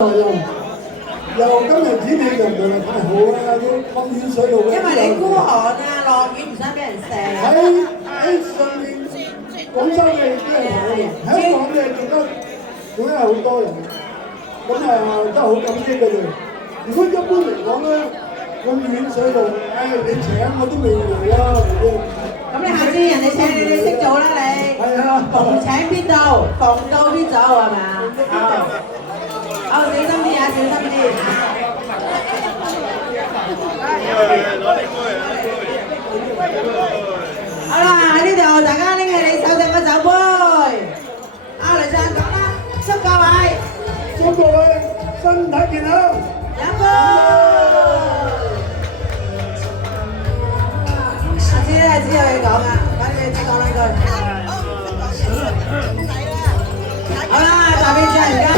又今日天氣就唔係太好啦，都咁遠水路嘅。因為你孤寒啊，落雨唔想俾人射。喺上面廣州嘅啲人同我哋，香港嘅仲有好多人，咁啊真係好感激佢哋。如果一般嚟講咧，咁遠水路，你請我都未嚟啦。咁你下次人哋請你識做啦你。係啊，逢請必到，逢到必走係咪啊？好，小心啲啊，小心啲。好啦，喺呢度大家拎起你手上嘅酒杯。阿雷生講啦，祝各位，祝各位身體健康。飲杯。下次咧只有嘢講啊，快啲俾你講兩句。好啦，大便唱而家。